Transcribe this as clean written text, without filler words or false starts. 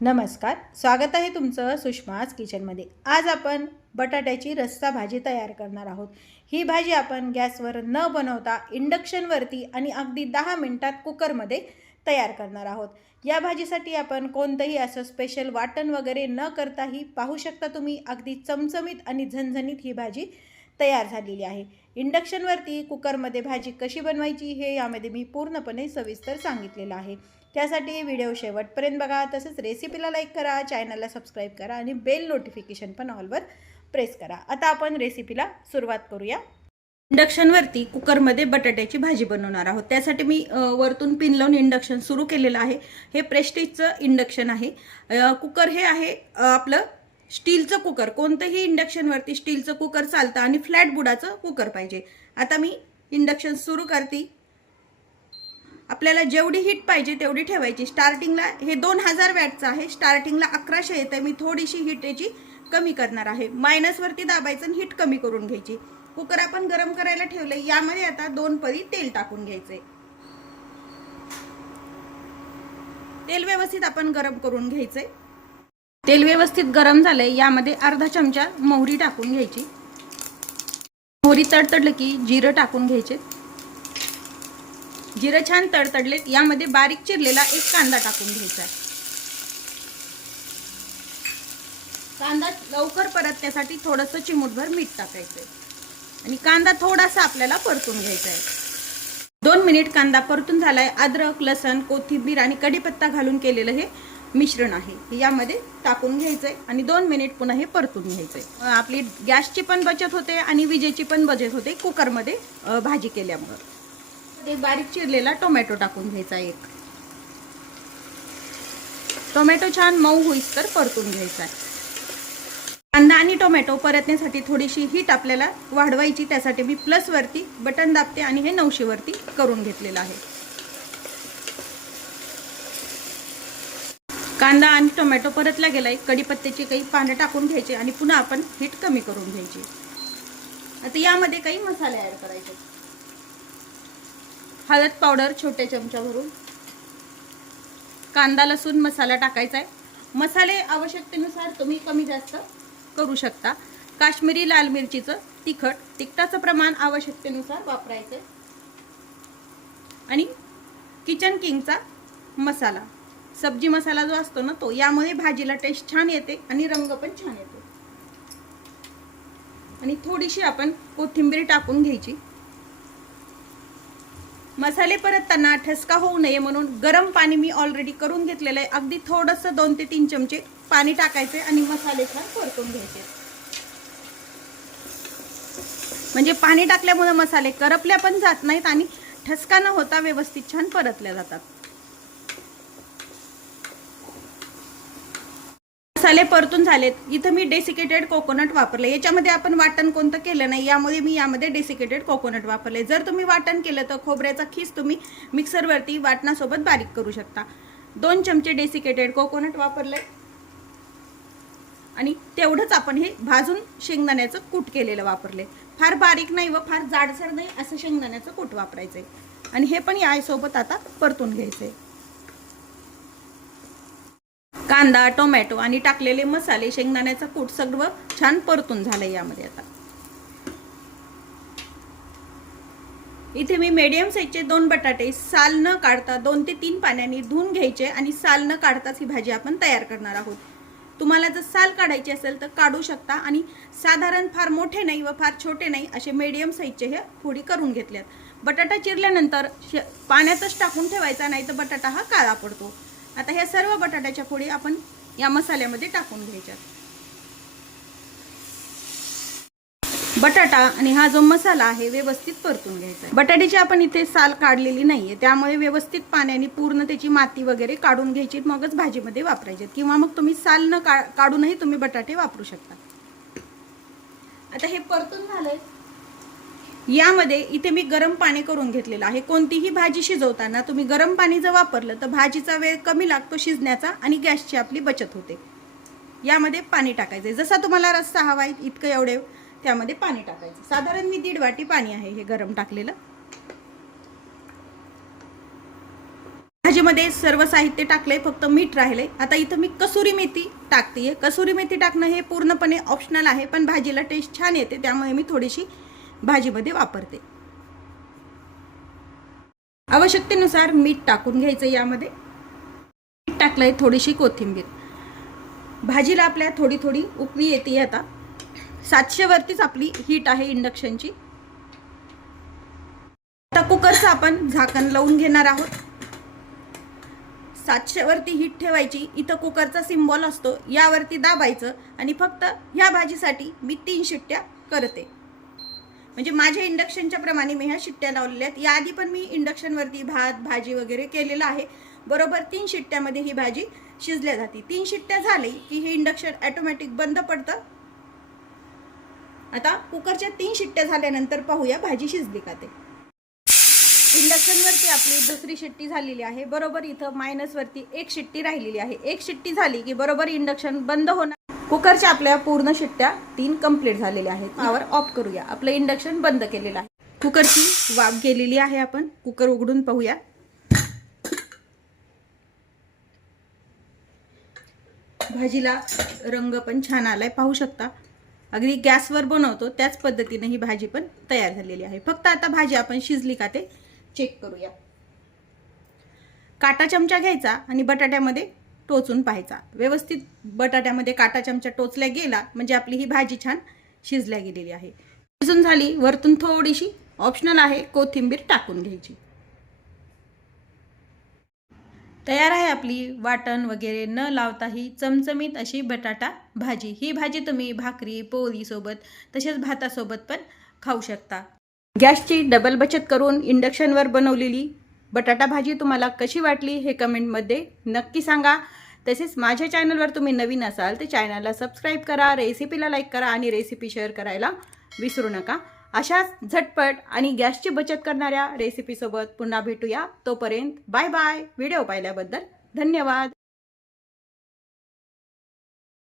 नमस्कार, स्वागत आहे तुमचं सुषमाज किचनमध्ये। आज आपण बटाट्याची रस्सा भाजी तयार करणार आहोत। ही भाजी आपण गॅसवर न बनवता इंडक्शनवरती आणि अगदी 10 मिनिटात कुकरमध्ये तयार करणार आहोत। या भाजीसाठी आपण कोणतंही असं स्पेशल वाटण वगैरे न करताही पाहू शकता तुम्ही अगदी चमचमीत आणि झणझणीत ही भाजी तयार झालेली आहे। इंडक्शनवरती कुकरमध्ये भाजी कशी बनवायची हे यामध्ये मी पूर्णपणे सविस्तर सांगितलेलं आहे। त्यासाठी व्हिडिओ शेवटपर्यंत बघा। तसंच रेसिपीला लाईक करा, चॅनलला सबस्क्राईब करा आणि बेल नोटिफिकेशन पण ऑलवर प्रेस करा। आता आपण रेसिपीला सुरुवात करूया। इंडक्शनवरती कुकरमध्ये बटाट्याची भाजी बनवणार आहोत। त्यासाठी मी वरतून पिन लावून इंडक्शन सुरू केलेलं आहे। हे प्रेस्टिजचं इंडक्शन आहे। कुकर हे आहे आपलं स्टीलचं कुकर। कोणतंही इंडक्शनवरती स्टीलचं कुकर चालतं आणि फ्लॅट बुडाचं कुकर पाहिजे। आता मी इंडक्शन सुरू करते। आपल्याला जेवढी हीट पाहिजे तेवढी ठेवायची। स्टार्टिंगला हे 2000 वॅटचं आहे। स्टार्टिंगला 1100 येते। मी थोडीशी हीट याची कमी करणार आहे। मायनसवरती दाबायचं आणि हीट कमी करून घ्यायची। कुकर आपण गरम करायला ठेवले। यामध्ये आता 2 पळी तेल टाकून घ्यायचे। तेल व्यवस्थित आपण गरम करून घ्यायचे। तेल व्यवस्थित गरम झाले। यामध्ये अर्धा चमचा मोहरी टाकून घ्यायची। मोहरी तडतडली की जिरं टाकून घ्यायचे। जिरं छान तडतडलेत। यामध्ये बारीक चिरलेला एक कांदा टाकून घ्यायचा। कांदा लवकर परतण्यासाठी थोडंसं चिमूटभर मीठ टाकायचं आणि कांदा थोडासा आपल्याला परतून घ्यायचा आहे। 2 मिनिट कांदा परतून झालाय। अद्रक, लसूण, कोथिंबीर आणि कढीपत्ता घालून केलेलं हे मिश्रण आहे हे यामध्ये टाकून घ्यायचंय आणि 2 मिनिट पुन्हा हे परतून घ्यायचंय। आपली गॅसची पण बचत होते आणि विजेची पण बचत होते कुकरमध्ये भाजी केल्यामुळे। ते बारीक चिरलेला टोमॅटो टाकून घ्यायचा एक। टोमॅटो छान मऊ होईस्तर परतून घ्यायचा आहे। कांदा आणि टोमॅटो परतण्यासाठी थोडीशी हीट आपल्याला वाढवायची। त्यासाठी मी प्लस वरती बटन दाबते आणि हे 900 वरती करून घेतलेलं आहे। कांदा आणि टोमॅटो परतला गेलाय। कढीपत्त्याची काही पानं टाकून घ्यायचे आणि पुन्हा आपण हीट कमी करून घ्यायची। आता यामध्ये काही मसाले ऍड करायचे। हळद पावडर छोटे चमचा भरून, कांदा लसूण मसाला टाकायचा आहे। मसाले आवश्यकतेनुसार तुम्ही कमी जास्त करू शकता। काश्मीरी लाल मिरचीचं तिखटाचं प्रमाण आवश्यकतेनुसार वापरायचं आणि किचन किंगचा मसाला, सब्जी मसाला जो असतो ना तो। यामुळे भाजीला टेस्ट छान येते आणि रंग पण छान येतो। आणि थोडीशी आपण कोथिंबीर टाकून घ्यायची। मसाले परतताना ठसका होऊ नये म्हणून गरम पाणी मी ऑलरेडी करून घेतलेलं आहे। अगदी थोडंसं 2 ते 3 चमचे पाणी टाकायचे आणि मसाले छान परतून घ्यायचे। म्हणजे पाणी टाकल्यामुळे मसाले करपल्या पण जात नाहीत आणि ठसका न होता व्यवस्थित छान परतल्या जातात। मसाले परतून झालेत। इथं मी डेसिकेटेड कोकोनट वापरले। याच्यामध्ये आपण वाटण कोणतं केलं नाही, यामध्ये डेसिकेटेड कोकोनट वापरले। जर तुम्ही वाटण केलं तर खोबऱ्याचा खीस तुम्ही मिक्सरवरती वाटणासोबत बारीक करू शकता। 2 चमचे डेसिकेटेड कोकोनट वापरले आणि तेवढंच आपण हे भाजून शेंगदाण्याचं कूट केलेलं वापरले। फार बारीक नाही व फार जाडसर नाही असं शेंगदाण्याचं कूट वापरायचंय आणि हे पण यासोबत आता परतून घ्यायचंय। कांदा, टोमॅटो आणि टाकलेले मसाले, शेंगदाण्याचा कूट सगळं छान परतून झालंय। यामध्ये आता इथे मी मीडियम साईजचे 2 बटाटे साल न काढता 2 ते 3 पाण्याने धुवून घ्यायचे आणि साल न काढताच ही भाजी आपण तयार करणार आहोत। तुम्हाला जर साल काढायची असेल तर काढू शकता आणि साधारण फार मोठे नाही व फार छोटे नाही असे मीडियम साईजचे हे फोडी करून घेतल्यात। बटाटा चिरल्यानंतर पाण्यातच टाकून ठेवायचा, नाही तर बटाटा हा काळा पडतो। आता ह्या सर्व बटाट्याच्या फोडी आपण या मसाल्यामध्ये टाकून घ्यायच्या। बटाटा आणि हा जो मसाला आहे व्यवस्थित परतून घ्यायचा। बटाट्याची आपण इथे साल काढलेली नाहीये, त्यामुळे व्यवस्थित पाण्याने पूर्ण त्याची माती वगैरे काढून घ्यायची, मगच भाजीमध्ये वापरायचे। किंवा मग तुम्ही साल न काढूनही तुम्ही बटाटे वापरू शकता। आता हे परतून झालंय। यामध्ये इथे मी गरम पाणी करून घेतलेलं आहे। कोणतीही भाजी शिजवताना तुम्ही गरम पाणी जर वापरलं तर भाजीचा वेळ कमी लागतो शिजण्याचा आणि गॅसची आपली बचत होते। यामध्ये पाणी टाकायचे। जसा तुम्हाला रस्सा हवा आहे इतकं एवढे त्यामध्ये पाणी टाकायचं। साधारण मी 1.5 वाटी पाणी आहे हे गरम टाकलेलं। भाजीमध्ये सर्व साहित्य टाकले, फक्त मीठ राहिले. आता इथं मी कसुरी मेथी टाकते. कसुरी मेथी टाकणं हे पूर्णपणे ऑप्शनल आहे, पण भाजीला टेस्ट छान येते, त्यामुळे मी थोडीशी भाजीमध्ये वापरते. आवश्यकतेनुसार मीठ टाकून घ्यायचं. यामध्ये मीठ टाकलंय, थोडीशी कोथिंबीर. भाजीला आपल्या थोडी थोडी उकळी येते. आता 700 वरतीच आपली हीट आहे इंडक्शनची. आता कुकरचं आपण झाकण लावून घेणार आहोत. 700 वरती हीट ठेवायची. इथं कुकरचा सिम्बॉल असतो, यावरती दाबायचं आणि फक्त ह्या भाजीसाठी मी 3 शिट्ट्या करते. म्हणजे माझ्या इंडक्शनच्या प्रमाणे मी ह्या शिट्ट्या लावलेल्या आहेत. याआधी पण मी इंडक्शनवरती भात भाजी वगैरे केलेलं आहे. बरोबर 3 शिट्ट्यामध्ये ही भाजी शिजल्या जाते. 3 शिट्ट्या झाली की हे इंडक्शन ऑटोमॅटिक बंद पडतं. आता कुकरच्या 3 शिट्ट्या झाल्यानंतर पाहूया भाजी शिजली का ते. इंडक्शनवरती आपली दुसरी शिट्टी झालेली आहे. बरोबर इथं मायनसवरती 1 शिट्टी राहिलेली आहे. 1 शिट्टी झाली की बरोबर इंडक्शन बंद होणार. कुकरच्या आपल्या पूर्ण शिट्ट्या 3 कंप्लीट झालेल्या आहेत. पावर ऑफ करूया. आपलं इंडक्शन बंद केलेलं आहे. कुकरची वाफ गेलेली आहे. आपण कुकर उघडून पाहूया. भाजीला रंग पण छान आलाय, पाहू शकता. अगदी गॅसवर बनवतो त्याच पद्धतीने ही भाजी पण तयार झालेली आहे. फक्त आता भाजी आपण शिजली का ते चेक करूया. काटा चमचा घ्यायचा आणि बटाट्यामध्ये टोचून पाहायचा. व्यवस्थित बटाट्यामध्ये काटा चमचा टोचल्या गेला म्हणजे आपली ही भाजी छान शिजल्या गेलेली आहे. शिजून झाली. वरतून थोडीशी ऑप्शनल आहे कोथिंबीर टाकून घ्यायची. तयार आहे आपली वाटण वगैरे न लावता ही चमचमीत अशी बटाटा भाजी. ही भाजी तुम्ही भाकरी पोळी सोबत तसेच भातासोबत पण खाऊ शकता. गॅसची डबल बचत करून इंडक्शनवर बनवलेली बटाटा भाजी तुम्हाला कशी वाटली हे कमेंटमध्ये नक्की सांगा. तसेच माझ्या चॅनलवर तुम्ही नवीन असाल तर चॅनलला सबस्क्राईब करा, रेसिपीला लाईक करा आणि रेसिपी शेअर करायला विसरू नका. अशाच झटपट आणि गॅसची बचत करणाऱ्या रेसिपीसोबत पुन्हा भेटूया. तोपर्यंत बाय बाय. व्हिडिओ पाहिल्याबद्दल धन्यवाद.